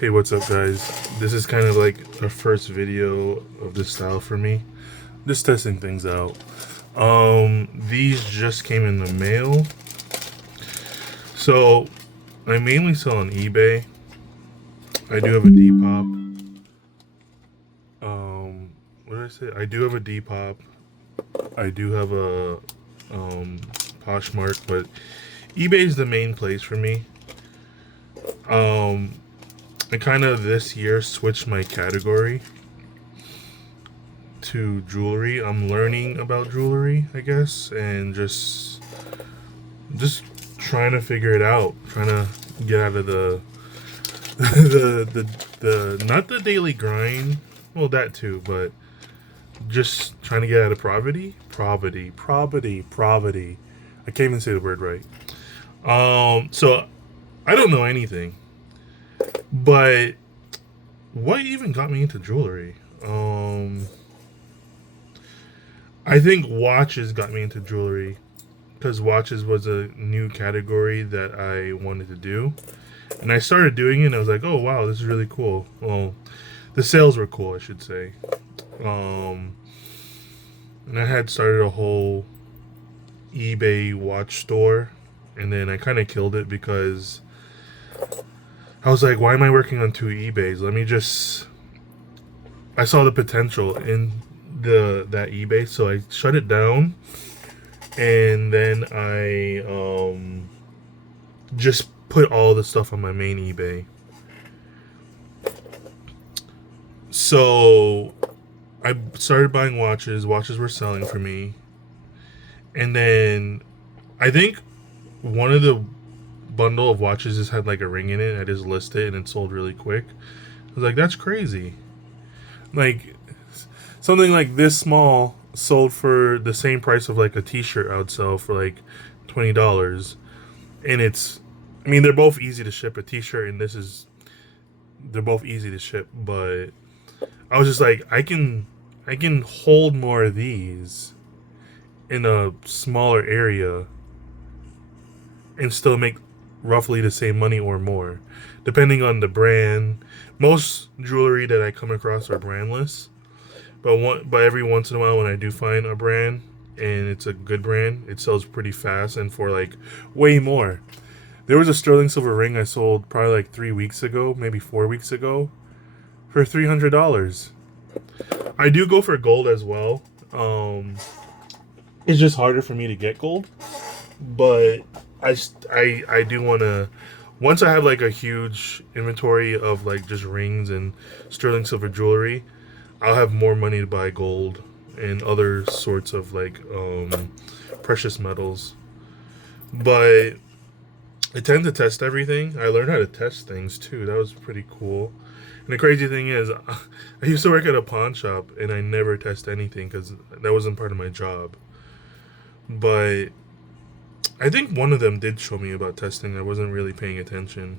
Hey, what's up, guys? This is kind of like a first video of this style for me. Just testing things out. These just came in the mail. So, I mainly sell on eBay. I do have a Depop. What did I say? I do have a Depop. I do have a Poshmark, but eBay is the main place for me. I kind of this year switched my category to jewelry. I'm learning about jewelry, I guess, and just trying to figure it out. Trying to get out of the the not the daily grind. Well, that too, but just trying to get out of poverty. I can't even say the word right. So I don't know anything, but what even got me into jewelry? I think watches got me into jewelry because watches was a new category that I wanted to do. And I started doing it and I was like, oh wow, this is really cool. Well, the sales were cool, I should say. Um, and I had started a whole eBay watch store. And then I kind of killed it because I was like, why am I working on two eBays? Let me just. I saw the potential in that eBay, so I shut it down. And then I just put all the stuff on my main eBay. So I started buying watches. Watches were selling for me. And then I think one of the bundle of watches just had like a ring in it. I just listed it and it sold really quick. I was like, that's crazy. Like something like this small sold for the same price of like a t-shirt I would sell for like $20. And I mean, they're both easy to ship. A t-shirt and they're both easy to ship, but I was just like, I can hold more of these in a smaller area and still make roughly the same money or more, depending on the brand. Most jewelry that I come across are brandless, but every once in a while when I do find a brand and it's a good brand, it sells pretty fast and for like way more. There was a sterling silver ring I sold probably like 3 weeks ago, maybe 4 weeks ago, for $300. I do go for gold as well. It's just harder for me to get gold, but I do want to. Once I have like a huge inventory of like just rings and sterling silver jewelry, I'll have more money to buy gold and other sorts of like precious metals. But I tend to test everything. I learned how to test things too. That was pretty cool. And the crazy thing is, I used to work at a pawn shop and I never test anything because that wasn't part of my job. But I think one of them did show me about testing. I wasn't really paying attention.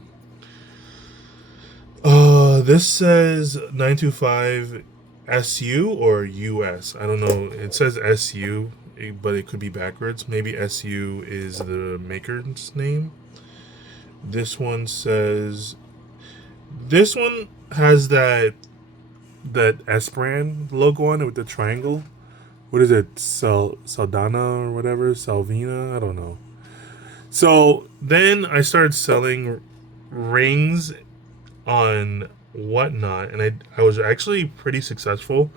This says 925 SU or US. I don't know. It says SU, but it could be backwards. Maybe SU is the maker's name. This one says. This one has that S brand logo on it with the triangle. What is it? Saldana or whatever? Salvina? I don't know. So then I started selling rings on Whatnot, and I was actually pretty successful.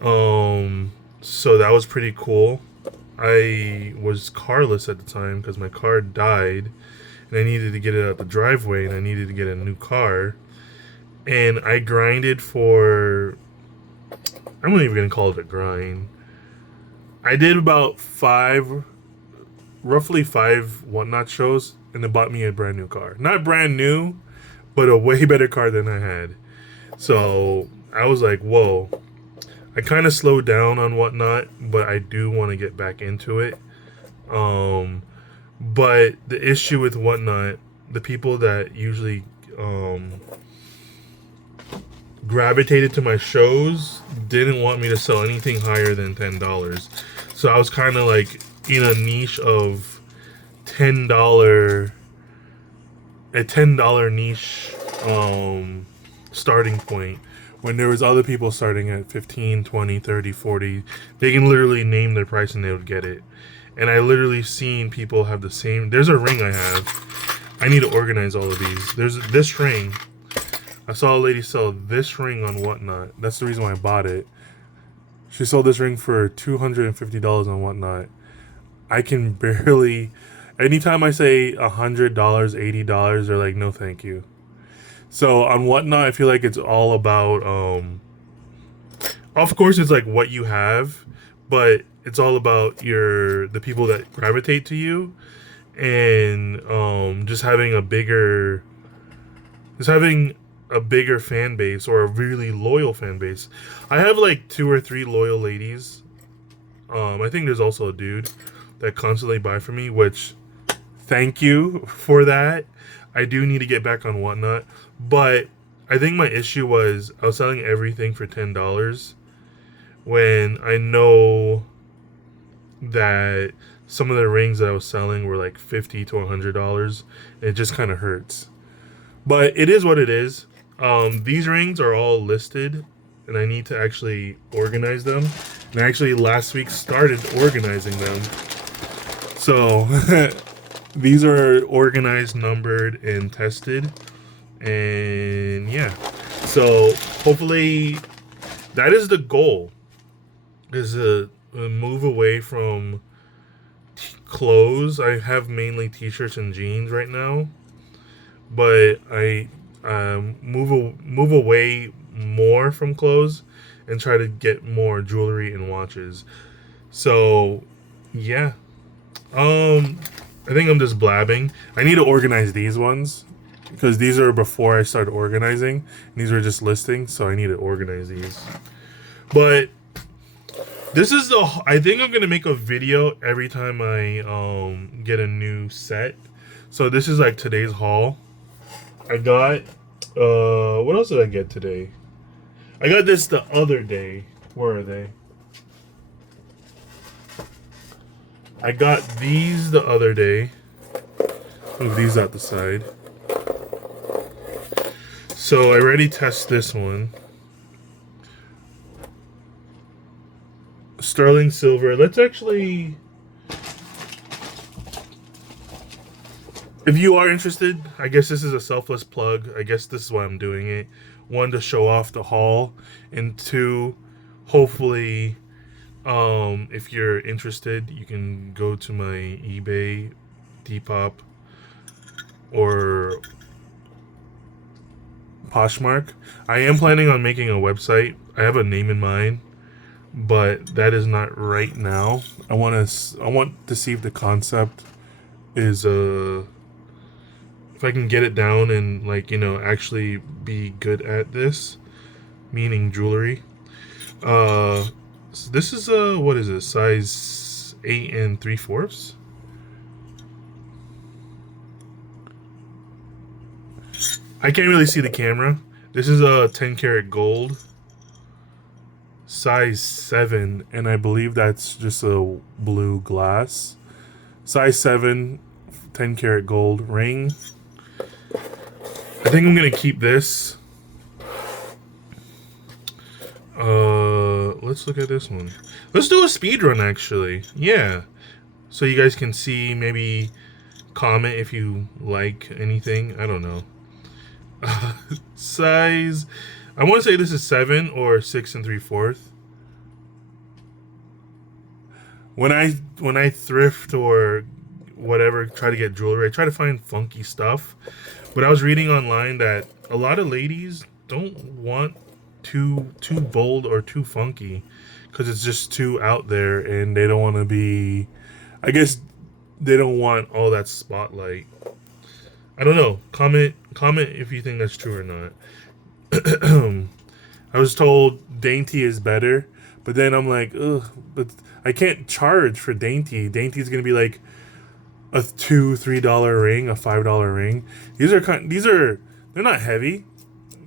So that was pretty cool. I was carless at the time because my car died, and I needed to get it out the driveway, and I needed to get a new car. And I grinded for. I'm not even gonna call it a grind. I did about roughly five Whatnot shows, and it bought me a brand new car. Not brand new, but a way better car than I had. So I was like, whoa. I kind of slowed down on Whatnot, but I do want to get back into it. But the issue with Whatnot, the people that usually gravitated to my shows didn't want me to sell anything higher than $10. So I was kind of like in a niche of $10 a $10 niche starting point when there was other people starting at 15, 20, 30, 40. They can literally name their price and they would get it. And I literally seen people have the same. There's a ring I have. I need to organize all of these. There's this ring. I saw a lady sell this ring on Whatnot. That's the reason why I bought it. She sold this ring for $250 on Whatnot. I can barely. Anytime I say $100, $80, they're like, no, thank you. So on Whatnot, I feel like it's all about. Of course, it's like what you have, but it's all about the people that gravitate to you, and just having a bigger fan base or a really loyal fan base. I have like 2 or 3 loyal ladies. I think there's also a dude that constantly buy from me, which thank you for that. I do need to get back on Whatnot, but I think my issue was I was selling everything for $10 when I know that some of the rings that I was selling were like $50 to $100. It just kind of hurts, but it is what it is. These rings are all listed, and I need to actually organize them. And I actually last week started organizing them. So these are organized, numbered, and tested. And yeah, so hopefully that is the goal, is to move away from clothes. I have mainly t-shirts and jeans right now, but I move away more from clothes and try to get more jewelry and watches. So yeah, I think I'm just blabbing. I need to organize these ones because these are before I started organizing. These are just listings, so I need to organize these. But this is I think I'm gonna make a video every time I get a new set. So this is like today's haul. I got what else did I get today? I got this the other day. Where are they? I got these the other day. Move these out the side. So I already tested this one. Sterling silver. Let's actually, if you are interested, I guess this is a selfless plug. I guess this is why I'm doing it. 1, to show off the haul, and 2, hopefully, if you're interested, you can go to my eBay, Depop, or Poshmark. I am planning on making a website. I have a name in mind, but that is not right now. I want to see if the concept is if I can get it down and, like, actually be good at this, meaning jewelry. So this is what is it? Size 8 3/4. I can't really see the camera. This is a 10 karat gold, size 7, and I believe that's just a blue glass. Size 7, 10 karat gold ring. I think I'm gonna keep this. Let's look at this one. Let's do a speed run, actually. Yeah, so you guys can see, maybe comment if you like anything. I don't know. Size, I want to say this is 7 or 6 3/4. When I thrift or whatever, try to get jewelry, I try to find funky stuff. But I was reading online that a lot of ladies don't want too bold or too funky because it's just too out there, and they don't want to be, I guess they don't want all that spotlight. I don't know. Comment if you think that's true or not. I was told dainty is better, but then I'm like, ugh, but I can't charge for dainty. Dainty is gonna be like a $2-3 ring, a $5 ring. These are they're not heavy,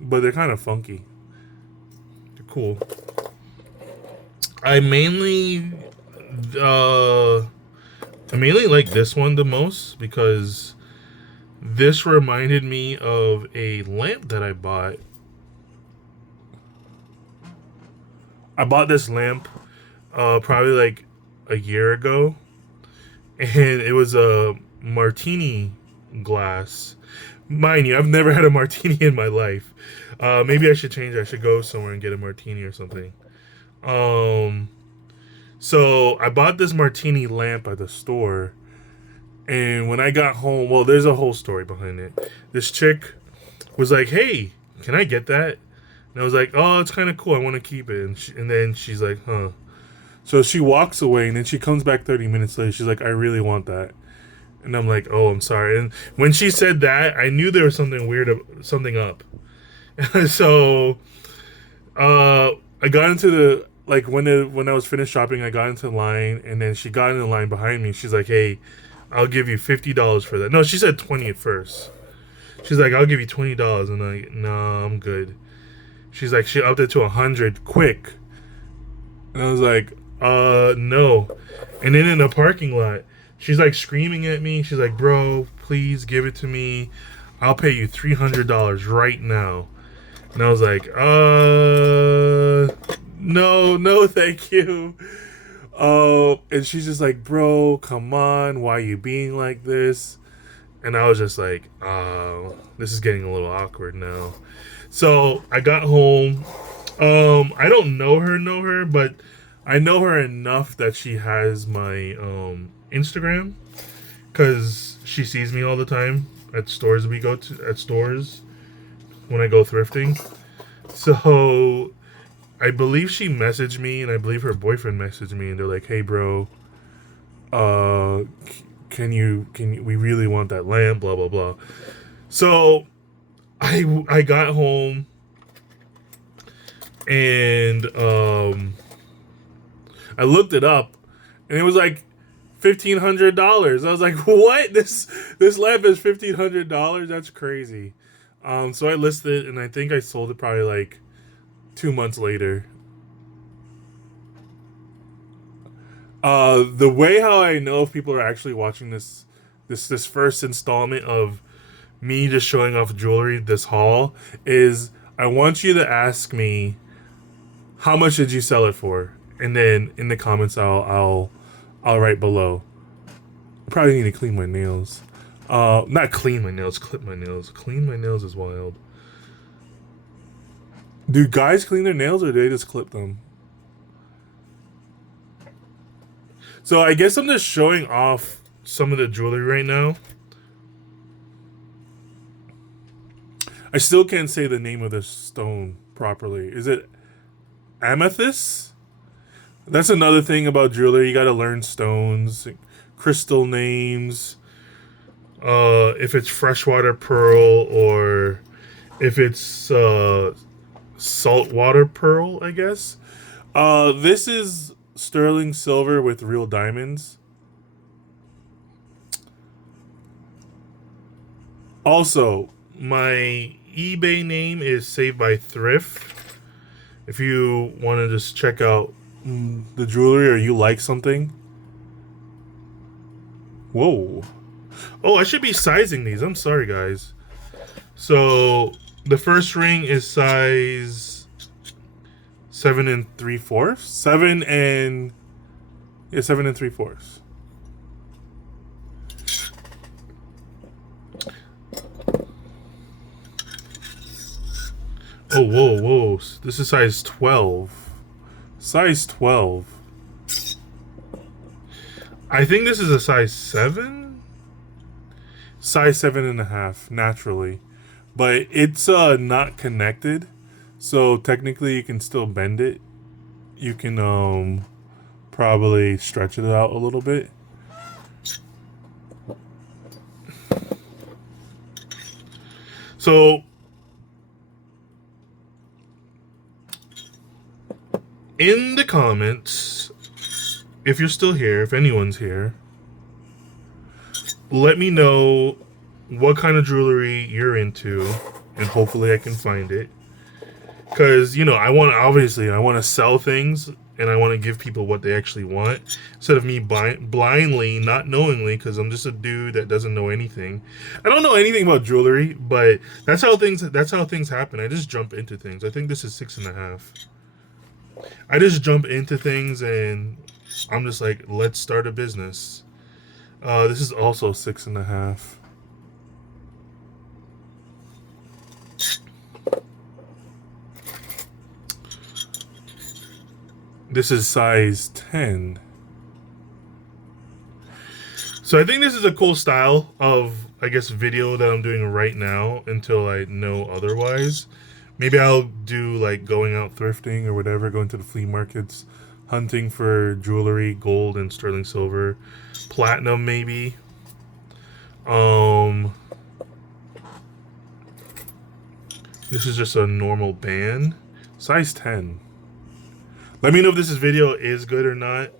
but they're kind of funky. They're cool. I mainly like this one the most because This reminded me of a lamp that I bought. I bought this lamp probably like a year ago, and it was a martini glass. Mind you, I've never had a martini in my life. Maybe I should change it. I should go somewhere and get a martini or something. Um, so I bought this martini lamp at the store, and when I got home, well, there's a whole story behind it. This chick was like, "Hey, can I get that?" And I was like, "Oh, it's kind of cool. I want to keep it." And then she's like, "Huh." So she walks away, and then she comes back 30 minutes later. She's like, "I really want that." And I'm like, "Oh, I'm sorry." And when she said that, I knew there was something weird, something up. So I got into the like when I was finished shopping, I got into the line, and then she got in the line behind me. She's like, "Hey, I'll give you $50 for that." No, she said 20 at first. She's like, "I'll give you $20," and I'm like, "No, I'm good." She's like, she upped it to 100 quick, and I was like, no." And then in the parking lot, she's like screaming at me. She's like, "Bro, please give it to me. I'll pay you $300 right now." And I was like, no, no, thank you. Oh, and she's just like, "Bro, come on, why are you being like this?" And I was just like, "Oh, this is getting a little awkward now." So I got home. I don't know her, but I know her enough that she has my Instagram, because she sees me all the time at stores we go to, at stores when I go thrifting. So I believe she messaged me, and I believe her boyfriend messaged me, and they're like, "Hey, bro, uh, can you, we really want that lamp, blah blah blah." So I got home, and I looked it up, and it was like $1,500. I was like, "What? This lamp is $1,500? That's crazy." So I listed it, and I think I sold it probably like 2 months later. The way how I know if people are actually watching this first installment of me just showing off jewelry, this haul, is I want you to ask me, how much did you sell it for? And then in the comments, I'll write below. I probably need to clean my nails. Not clean my nails, clip my nails. Clean my nails is wild. Do guys clean their nails, or do they just clip them? So I guess I'm just showing off some of the jewelry right now. I still can't say the name of this stone properly. Is it amethyst? That's another thing about jewelry. You gotta learn stones, crystal names. If it's freshwater pearl, or if it's saltwater pearl, I guess. This is sterling silver with real diamonds. Also, my eBay name is Saved by Thrift. If you want to just check out the jewelry, or you like something. Whoa. Oh, I should be sizing these. I'm sorry, guys. So the first ring is size 7 3/4. 7 3/4. Oh, whoa, whoa. This is size 12. Size 12. I think this is a size 7? Size 7.5, naturally. But it's not connected. So technically you can still bend it. You can probably stretch it out a little bit. So in the comments, if you're still here, if anyone's here, let me know what kind of jewelry you're into, and hopefully I can find it. Because, I want to sell things, and I want to give people what they actually want instead of me blindly, not knowingly, because I'm just a dude that doesn't know anything. I don't know anything about jewelry, but that's how things happen. I just jump into things. I think this is 6.5. I just jump into things and I'm just like, let's start a business. This is also 6.5. This is size 10. So I think this is a cool style of, I guess, video that I'm doing right now until I know otherwise. Maybe I'll do like going out thrifting or whatever, going to the flea markets, hunting for jewelry, gold and sterling silver, platinum maybe. This is just a normal band, size 10. Let me know if this video is good or not,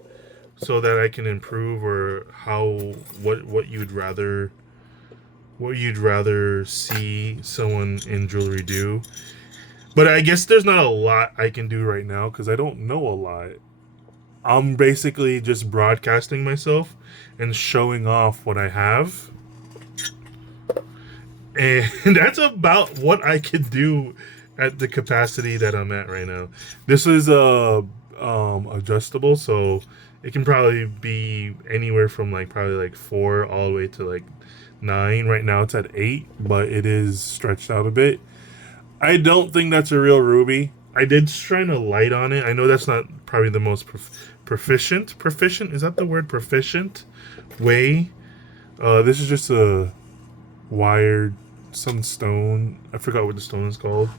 so that I can improve, or what you'd rather see someone in jewelry do. But I guess there's not a lot I can do right now because I don't know a lot. I'm basically just broadcasting myself and showing off what I have. And that's about what I could do at the capacity that I'm at right now. This is adjustable, so it can probably be anywhere from probably 4 all the way to 9. Right now it's at 8, but it is stretched out a bit. I don't think that's a real ruby. I did shine a light on it. I know that's not probably the most proficient. Is that the word? Proficient way. This is just a wired some stone. I forgot what the stone is called.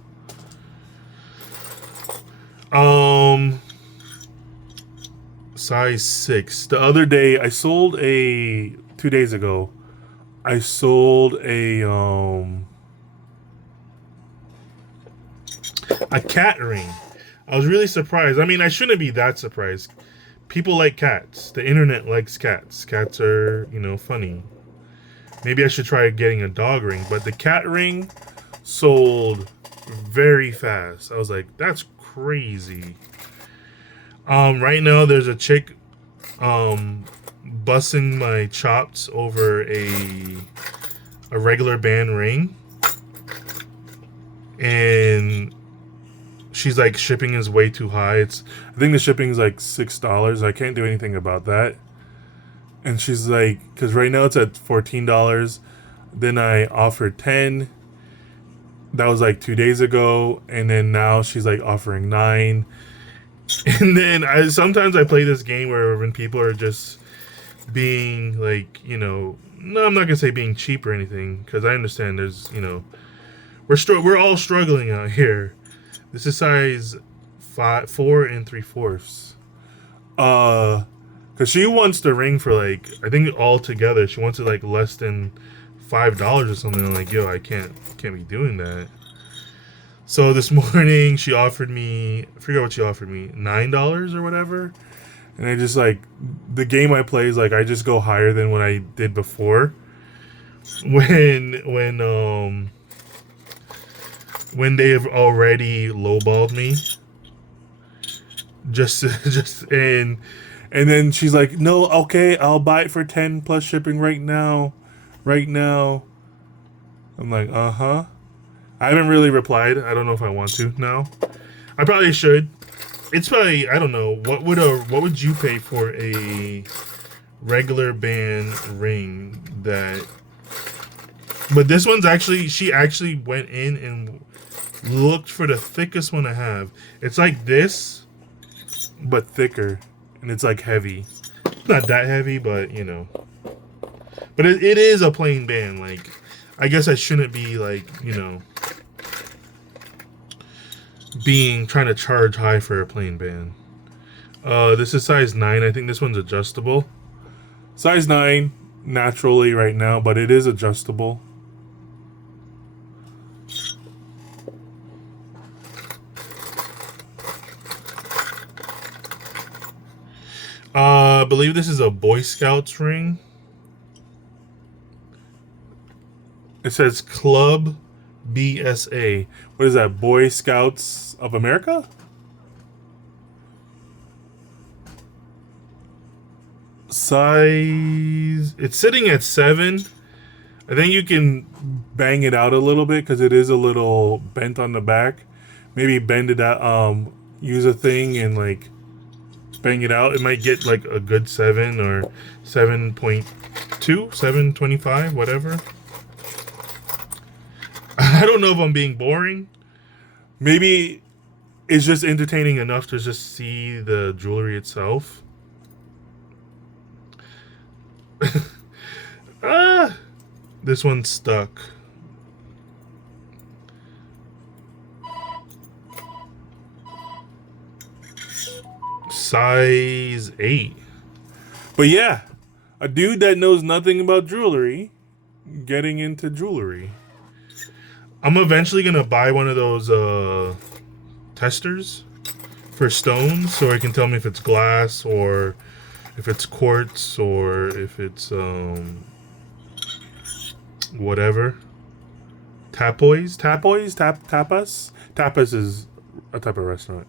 Size 6. The other day I sold 2 days ago. I sold a cat ring. I was really surprised. I mean, I shouldn't be that surprised. People like cats. The internet likes cats. Cats are, funny. Maybe I should try getting a dog ring, but the cat ring sold very fast. I was like, that's crazy. Right now there's a chick busting my chops over a regular band ring, and she's like, shipping is way too high. I think the shipping is like $6. I can't do anything about that. And she's like, because right now it's at $14. Then I offered 10. That was like 2 days ago, and then now she's like offering 9. And then sometimes I play this game where when people are just being like, no, I'm not gonna say being cheap or anything, because I understand there's, we're all struggling out here. This is size 4 3/4. Because she wants the ring for I think all together she wants it less than $5 or something. I'm like, yo, I can't be doing that. So this morning she offered me, I forget what she offered me, $9 or whatever. And I just the game I play is I just go higher than what I did before. When they have already lowballed me. And then she's like, no, okay, I'll buy it for 10 plus shipping right now. I'm like, uh-huh. I haven't really replied. I don't know if I want to now. I probably should. It's probably, I don't know. What would you pay for a regular band ring that... But this one's actually, she actually went in and looked for the thickest one I have. It's like this, but thicker. And it's heavy. Not that heavy, but But it is a plain band. I guess I shouldn't be trying to charge high for a plain band. This is size 9. I think this one's adjustable. Size 9 naturally right now, but it is adjustable. I believe this is a Boy Scouts ring. It says Club BSA. What is that? Boy Scouts of America? Size. It's sitting at 7. I think you can bang it out a little bit because it is a little bent on the back. Maybe bend it out. Use a thing and like bang it out. It might get like a good 7 or 7.2, 7.25, whatever. I don't know if I'm being boring. Maybe it's just entertaining enough to just see the jewelry itself. This one's stuck. Size 8. But yeah, a dude that knows nothing about jewelry getting into jewelry. I'm eventually gonna buy one of those testers for stones so it can tell me if it's glass or if it's quartz or if it's whatever. Tapas? Tapas is a type of restaurant.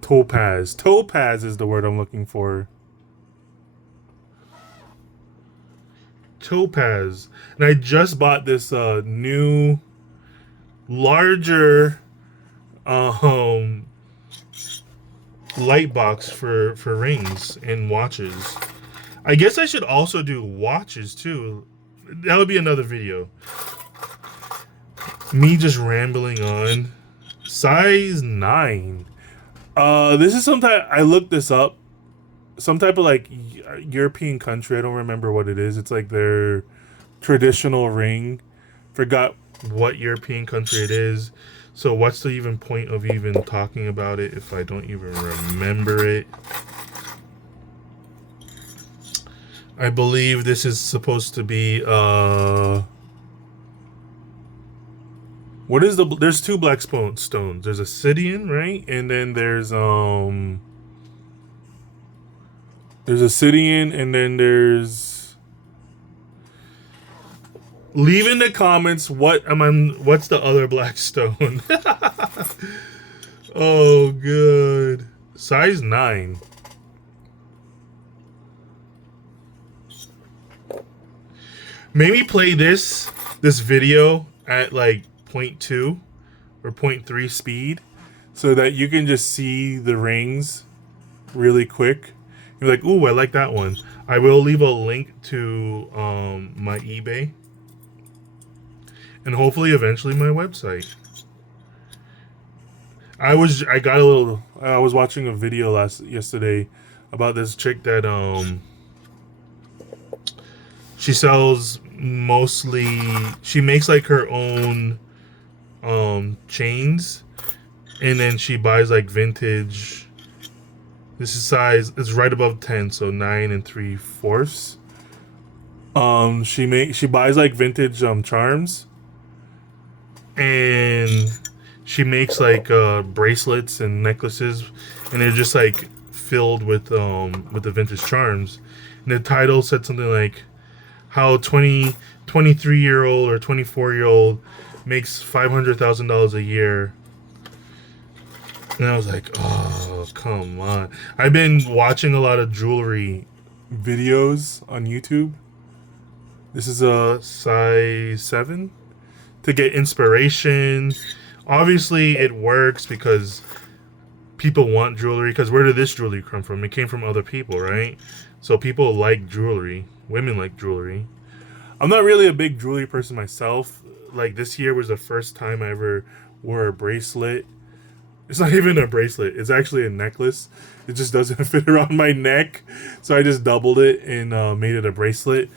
Topaz. Topaz is the word I'm looking for. Topaz. And I just bought this new larger light box for rings and watches. I guess I should also do watches too. That would be another video. Me just rambling on. Size 9. This is some type. I looked this up. Some type of like European country. I don't remember what it is. It's like their traditional ring. Forgot what European country it is. So what's the even point of even talking about it if I don't even remember it? I believe this is supposed to be what is the there's 2 black stones. There's Obsidian, right? And then there's Obsidian and then there's leave in the comments what's the other black stone. Oh good. Size 9. Maybe play this video at like 0.2 or 0.3 speed so that you can just see the rings really quick. You're like, ooh, I like that one. I will leave a link to my eBay and hopefully eventually my website. I was watching a video yesterday about this chick that she sells mostly, she makes like her own chains and then she buys like vintage. This is size, it's right above 10, so 9 3/4. She buys like vintage charms and she makes like bracelets and necklaces and they're just like filled with the vintage charms. And the title said something like how 23-year-old or 24-year-old makes $500,000 a year. And I was like, oh, come on. I've been watching a lot of jewelry videos on YouTube. This is a size 7 to get inspiration. Obviously, it works because people want jewelry. Because where did this jewelry come from? It came from other people, right? So people like jewelry. Women like jewelry. I'm not really a big jewelry person myself. Like this year was the first time I ever wore a bracelet. It's not even a bracelet. It's actually a necklace. It just doesn't fit around my neck. So I just doubled it and made it a bracelet.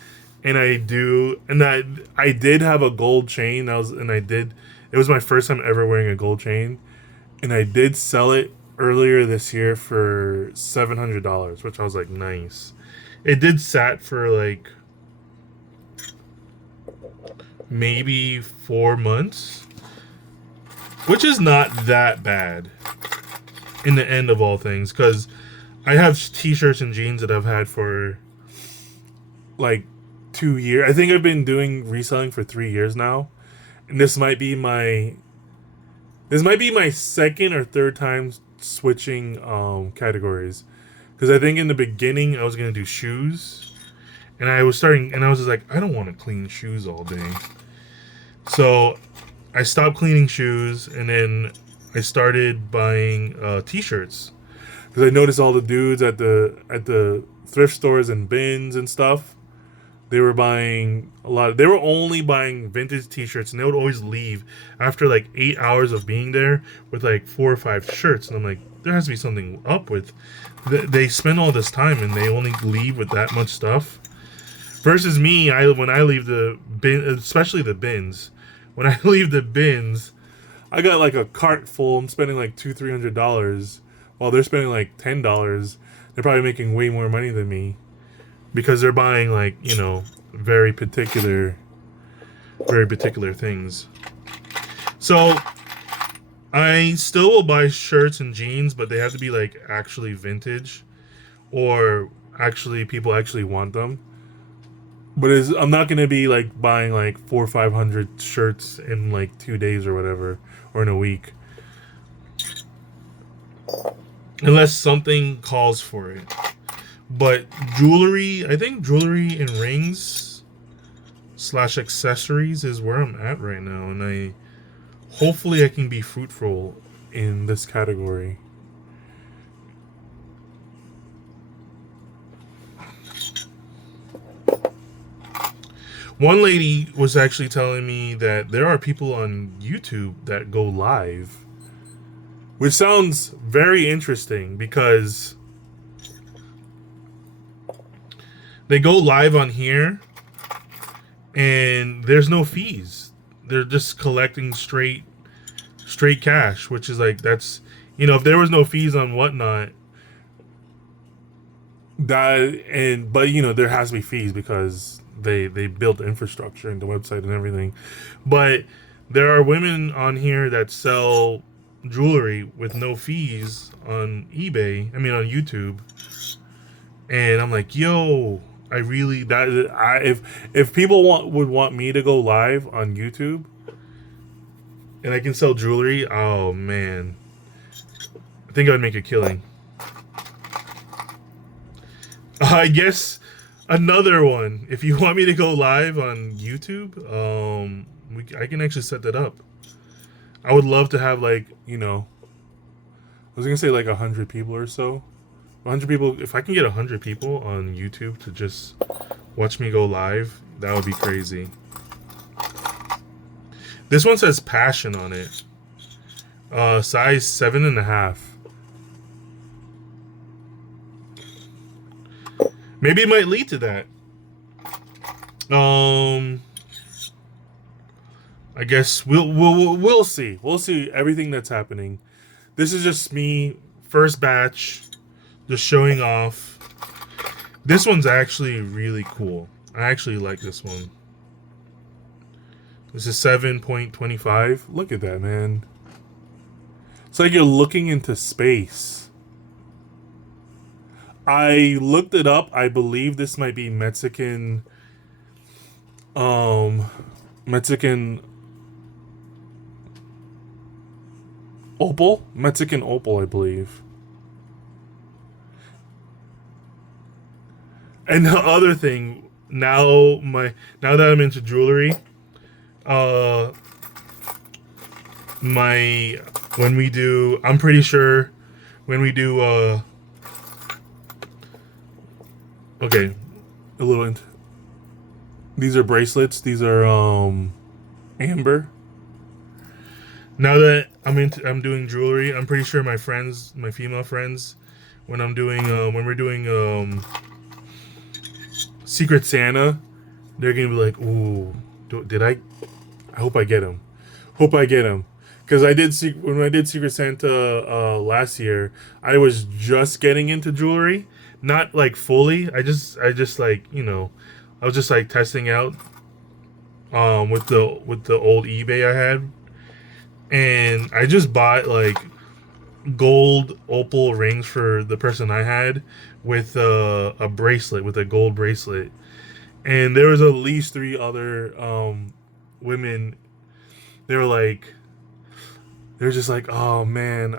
And I did have a gold chain. It was my first time ever wearing a gold chain. And I did sell it earlier this year for $700, which I was like, nice. It did sat for like maybe 4 months, which is not that bad in the end of all things, because I have t-shirts and jeans that I've had for like 2 years. I think I've been doing reselling for 3 years now, and this might be my second or third time switching categories, because I think in the beginning I was gonna do shoes, and I was starting, and I was just like, I don't want to clean shoes all day, so I stopped cleaning shoes, and then I started buying t-shirts because I noticed all the dudes at the thrift stores and bins and stuff. They were buying a lot. They were only buying vintage T-shirts, and they would always leave after like 8 hours of being there with like 4 or 5 shirts. And I'm like, there has to be something up with. They spend all this time and they only leave with that much stuff. Versus me, when I leave the bin, especially the bins, when I leave the bins, I got like a cart full. I'm spending like $200-300 while they're spending like $10. They're probably making way more money than me because they're buying like, very particular things. So I still will buy shirts and jeans, but they have to be like actually vintage, or actually people actually want them. But I'm not gonna be like buying like 400 or 500 shirts in like 2 days or whatever, or in a week, unless something calls for it. But jewelry, I think jewelry and rings slash accessories is where I'm at right now, and hopefully I can be fruitful in this category. One lady was actually telling me that there are people on YouTube that go live, which sounds very interesting because they go live on here and there's no fees. They're just collecting straight cash, which is like, that's, if there was no fees on Whatnot, but there has to be fees because they built the infrastructure and the website and everything. But there are women on here that sell jewelry with no fees on eBay. I mean, on YouTube. And I'm like, yo, if people would want me to go live on YouTube and I can sell jewelry, oh man, I think I'd make a killing. I guess another one. If you want me to go live on YouTube, I can actually set that up. I would love to have like, I was gonna say like 100 people or so. 100 people. If I can get 100 people on YouTube to just watch me go live, that would be crazy. This one says passion on it. Size 7.5. Maybe it might lead to that. I guess we'll see. We'll see everything that's happening. This is just me, first batch, just showing off. This one's actually really cool. I actually like this one. This is 7.25. Look at that, man. It's like you're looking into space. I looked it up. I believe this might be Mexican opal. Mexican opal, I believe. And the other thing, now that I'm into jewelry, I'm pretty sure when we do okay, these are bracelets. These are amber. Now that I'm doing jewelry, I'm pretty sure my female friends, when we're doing Secret Santa, they're gonna be like, ooh, I hope I get him. Because when I did Secret Santa last year, I was just getting into jewelry, not like fully. I just like, I was just like testing out with the old eBay I had, and I just bought like gold opal rings for the person I had with a bracelet, with a gold bracelet. And there was at least 3 other women. They were just like, oh man,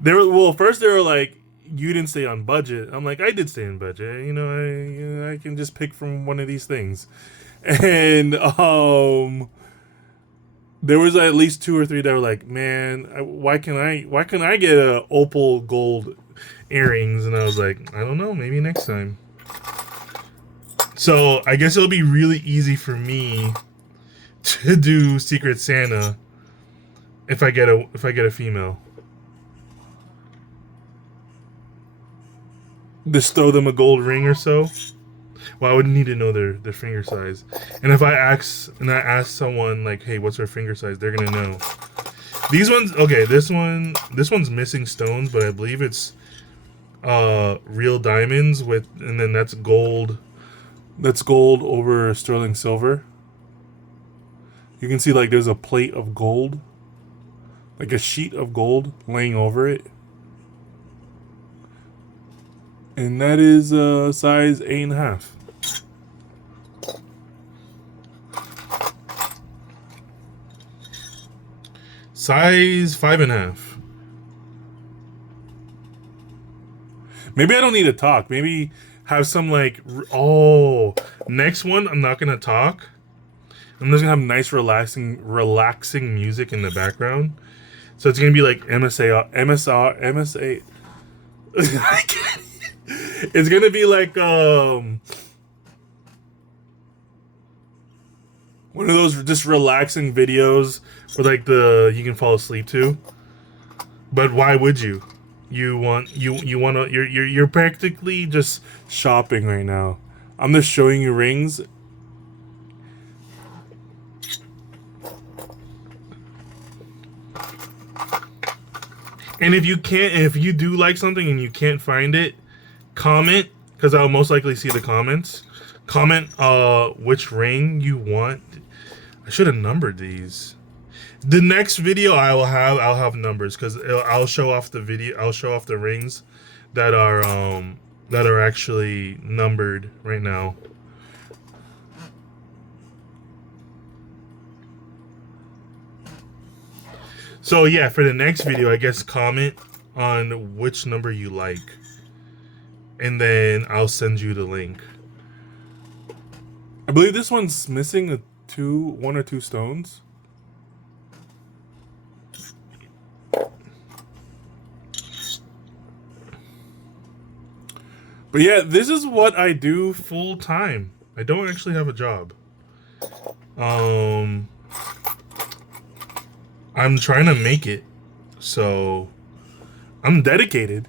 They were well. First, they were like, "You didn't stay on budget." I'm like, "I did stay on budget. You know, I can just pick from one of these things." And there was at least two or three that were like, "Man, why can I get a opal gold earrings?" And I was like, "I don't know. Maybe next time." So I guess it'll be really easy for me to do Secret Santa if I get a female. Just throw them a gold ring or so. Well, I would need to know their finger size. And if I ask someone like, "Hey, what's their finger size?" They're gonna know. These ones, okay. This one's missing stones, but I believe it's real diamonds with, and then that's gold. That's gold over sterling silver. You can see like there's a plate of gold, like a sheet of gold laying over it. And that is size 8.5. Size 5.5. Maybe I don't need to talk. Maybe have some like next one I'm not gonna talk. I'm just gonna have nice relaxing music in the background. So it's gonna be like MSA MSA. It's gonna be like one of those just relaxing videos where like you can fall asleep to. But why would you? You want to you're practically just shopping right now. I'm just showing you rings. And if you do like something and you can't find it, comment, because I'll most likely see the comments. Comment which ring you want. I should have numbered these. The next video I'll have numbers, because I'll show off the video. I'll show off the rings that are actually numbered right now. So yeah, for the next video, I guess comment on which number you like, and then I'll send you the link. I believe this one's missing one or two stones. But yeah, this is what I do full time. I don't actually have a job. I'm trying to make it, so I'm dedicated.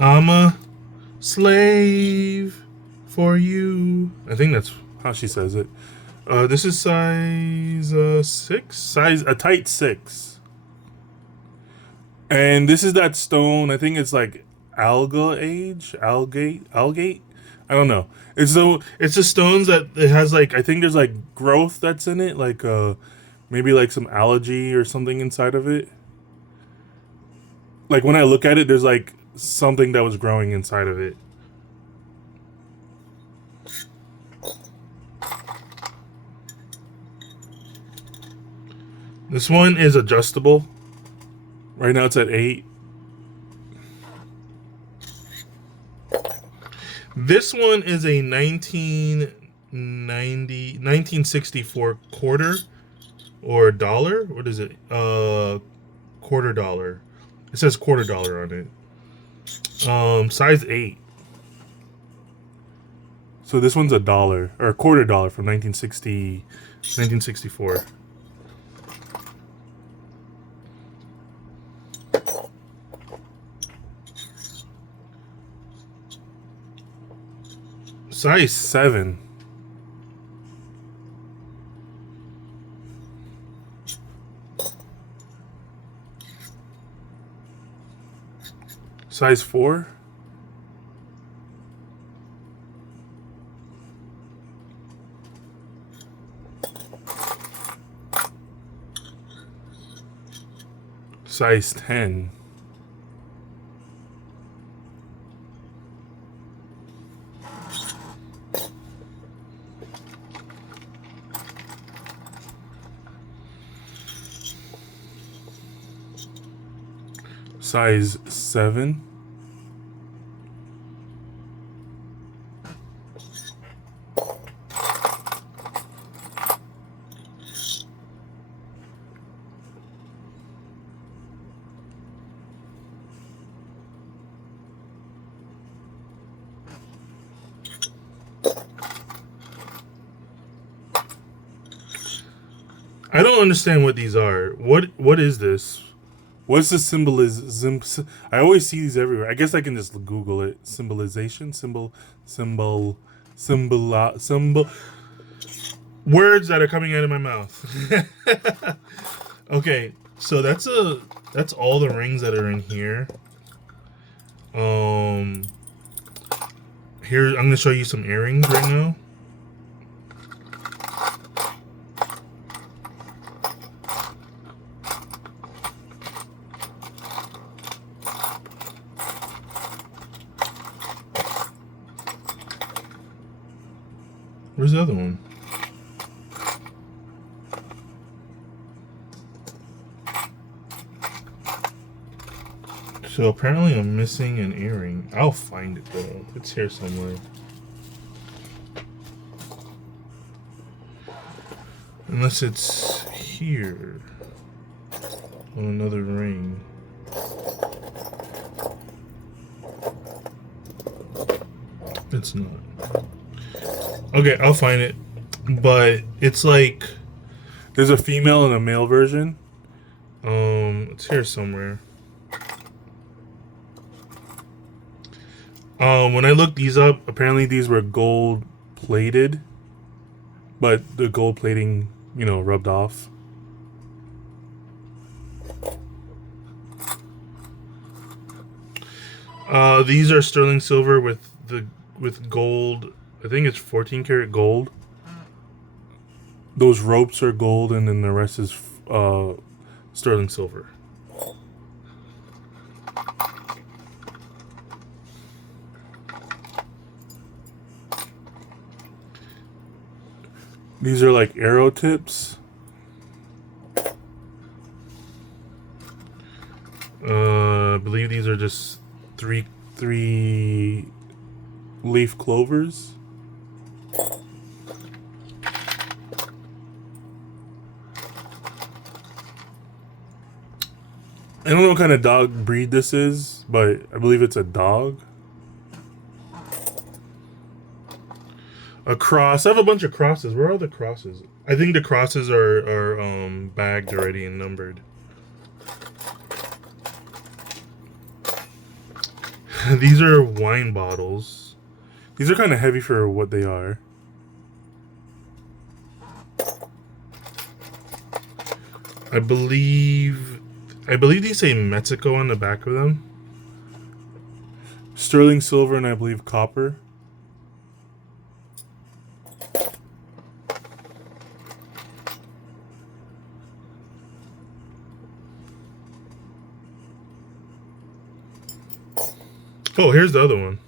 I'm a slave for you. I think that's how she says it. This is size 6, a tight 6, and this is that stone. I think it's like algate. I don't know. It's the stones that it has like, I think there's like growth that's in it, like maybe like some algae or something inside of it. Like when I look at it, there's like something that was growing inside of it. This one is adjustable. Right now it's at 8. This one is a 1964 quarter or dollar. What is it? Quarter dollar. It says quarter dollar on it. Size 8. So this one's $1 or a quarter dollar from 1964. Size 7. Size 4. Size 10. size 7. I don't understand what these are. What is this? What's the symbolism? I always see these everywhere. I guess I can just Google it. Symbolization, symbol. Words that are coming out of my mouth. Okay, so that's all the rings that are in here. Um, Here I'm gonna show you some earrings right now. Where's the other one? So apparently I'm missing an earring. I'll find it though. It's here somewhere. Unless it's here. On another ring. It's not. Okay, I'll find it. But it's like There's a female and a male version. it's here somewhere. When I looked these up, Apparently, these were gold plated, but the gold plating, rubbed off. these are sterling silver with gold. I think it's 14 karat gold. Those ropes are gold, and then the rest is Sterling silver. these are like arrow tips. I believe these are just Three leaf clovers. I don't know what kind of dog breed this is, but I believe it's a dog. a cross. I have a bunch of crosses. Where are the crosses? I think the crosses are bagged already and numbered. These are wine bottles. These are kind of heavy for what they are. I believe these say Mexico on the back of them. Sterling silver and I believe copper. Oh, here's the other one.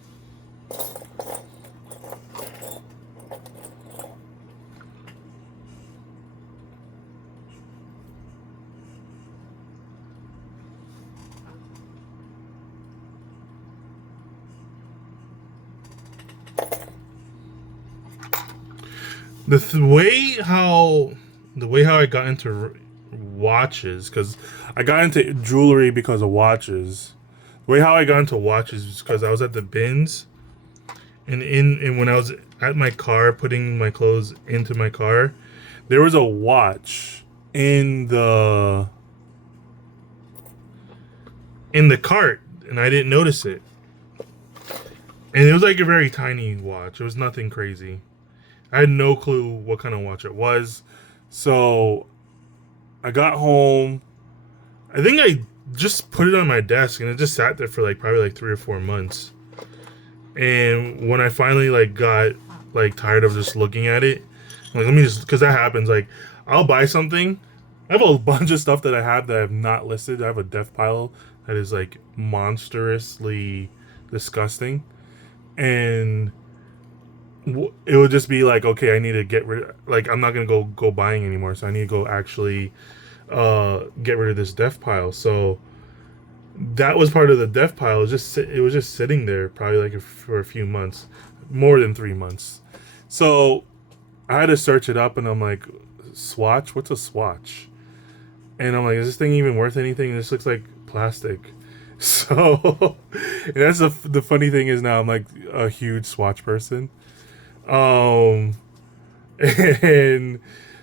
The way how I got into watches, because I got into jewelry because of watches. the way how I got into watches is because I was at the bins, and when I was at my car putting my clothes into my car, There was a watch in the cart, and I didn't notice it. And it was like a very tiny watch. It was nothing crazy. I had no clue what kind of watch it was. So I got home. I think I just put it on my desk, and it just sat there for probably 3 or 4 months. And when I finally got tired of just looking at it, I'm like, let me just, because that happens. I'll buy something. I have a bunch of stuff that I have that I have not listed. I have a death pile that is monstrously disgusting, and it would just be okay, I need to get rid. I'm not gonna go buying anymore, so I need to go actually get rid of this death pile. So that was part of the death pile. It was just sitting there probably like for a few months, more than 3 months. So I had to search it up, and I'm like, Swatch? What's a Swatch? And I'm like, is this thing even worth anything? This looks like plastic. So and that's the funny thing is now I'm like a huge Swatch person. Um, and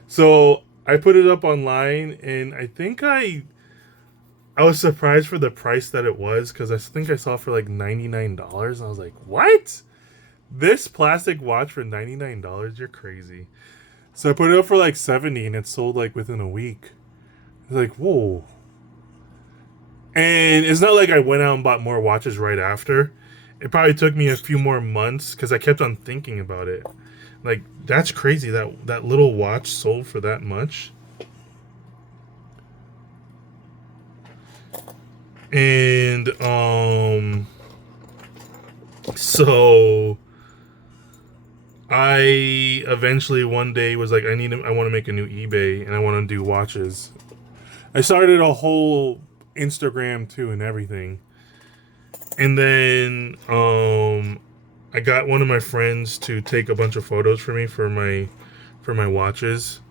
so I put it up online, and I think I was surprised for the price that it was, because I think I saw it for like $99, and I was like, what? This plastic watch for $99? You're crazy. So I put it up for like 70, and it sold like within a week. It's like, whoa. And it's not like I went out and bought more watches right after. It probably took me a few more months because I kept on thinking about it. Like, that's crazy that little watch sold for that much. And so I eventually one day was like, I want to make a new eBay, and I want to do watches. I started a whole Instagram too and everything. And then I got one of my friends to take a bunch of photos for me for my watches.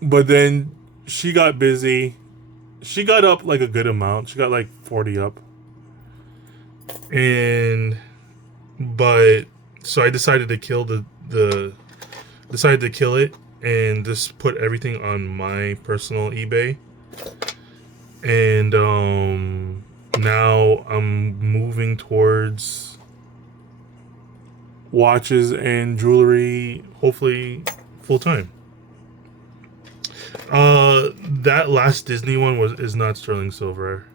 But then she got busy. She got up like a good amount. She got like 40 up. But so I decided to kill decided to kill it and just put everything on my personal eBay. And now I'm moving towards watches and jewelry, hopefully full time. That last Disney one is not sterling silver.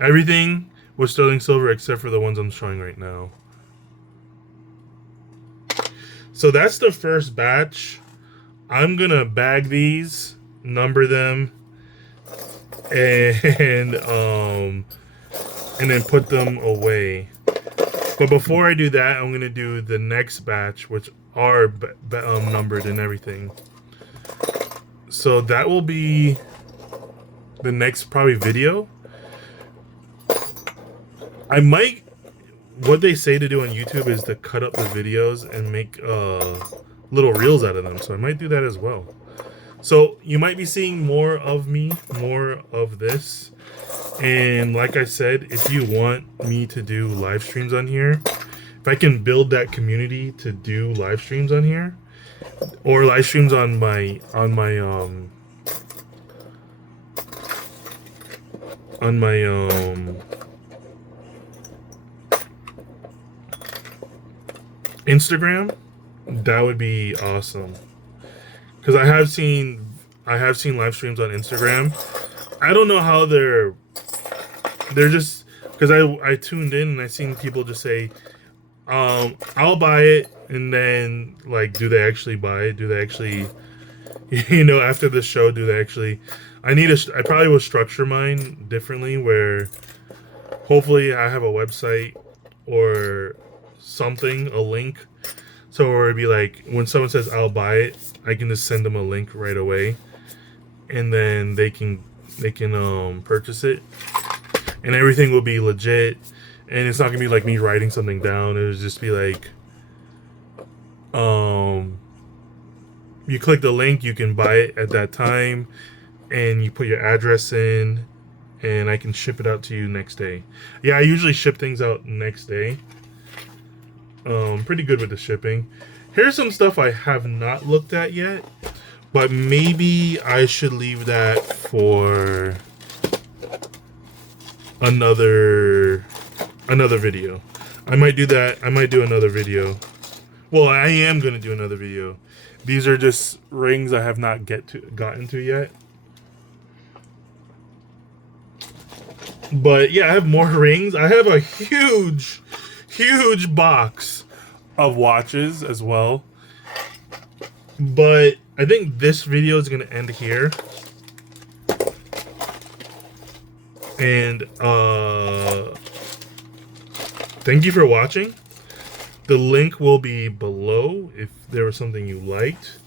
Everything was sterling silver except for the ones I'm showing right now. So that's the first batch. I'm gonna bag these, number them, and then put them away. But before I do that, I'm gonna do the next batch, which are numbered and everything. So that will be the next probably video. I might, what they say to do on YouTube is to cut up the videos and make little reels out of them. So I might do that as well. So you might be seeing more of me, more of this. And like I said, if you want me to do live streams on here, if I can build that community to do live streams on here, or live streams on my Instagram, that would be awesome. Because I have seen live streams on Instagram. I don't know how they're just, because I tuned in and I seen people just say, I'll buy it, and then like, do they actually buy it? Do they actually, after the show, do they actually? I probably will structure mine differently, where hopefully I have a website or something, a link, so it'd be like when someone says I'll buy it, I can just send them a link right away, and then they can purchase it, and everything will be legit, and it's not gonna be like me writing something down. It'll just be like, you click the link, you can buy it at that time, and you put your address in, and I can ship it out to you next day. Yeah, I usually ship things out next day. Pretty good with the shipping. Here's some stuff I have not looked at yet, but maybe I should leave that for another video. I might do that. I might do another video. Well, I am gonna do another video. These are just rings I have not gotten to yet. But yeah, I have more rings. I have a huge box of watches as well. But I think this video is going to end here. And thank you for watching. The link will be below if there was something you liked.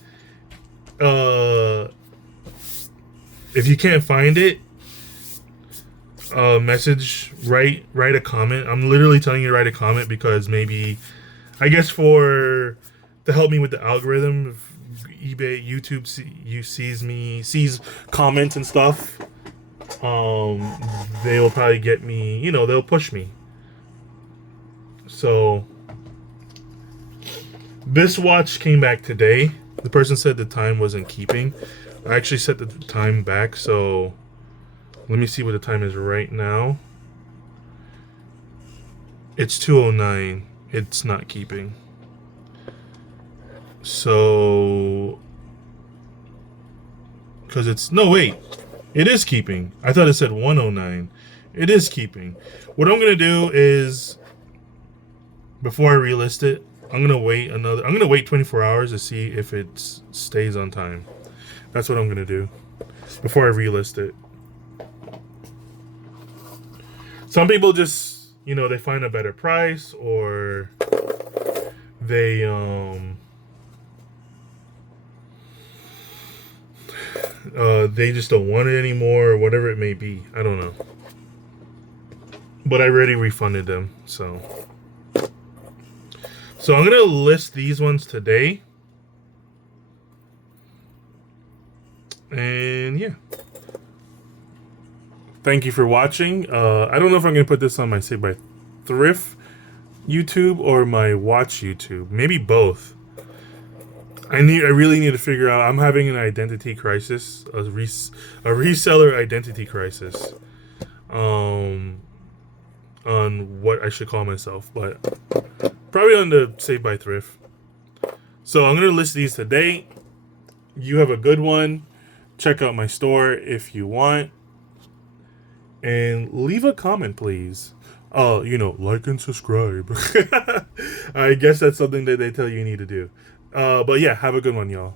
If you can't find it, message, write a comment. I'm literally telling you to write a comment because maybe, I guess for to help me with the algorithm, if eBay, YouTube sees comments and stuff. They will probably get me. You know, they'll push me. So this watch came back today. The person said the time wasn't keeping. I actually set the time back, so let me see what the time is right now. It's 2:09. It's not keeping. So, because it's, no, wait. It is keeping. I thought it said 1:09. It is keeping. What I'm going to do is, before I relist it, I'm going to wait 24 hours to see if it stays on time. That's what I'm going to do before I relist it. Some people just, you know, they find a better price, or they just don't want it anymore, or whatever it may be. I don't know. But I already refunded them, so I'm gonna list these ones today. And yeah. Thank you for watching. I don't know if I'm gonna put this on my Saved by Thrift YouTube or my Watch YouTube. Maybe both. I really need to figure out. I'm having an identity crisis, a reseller identity crisis, on what I should call myself, but probably on the Saved by Thrift. So I'm gonna list these today. You have a good one. Check out my store if you want, and leave a comment, please. You know, like and subscribe. I guess that's something that they tell you need to do. But yeah, have a good one, y'all.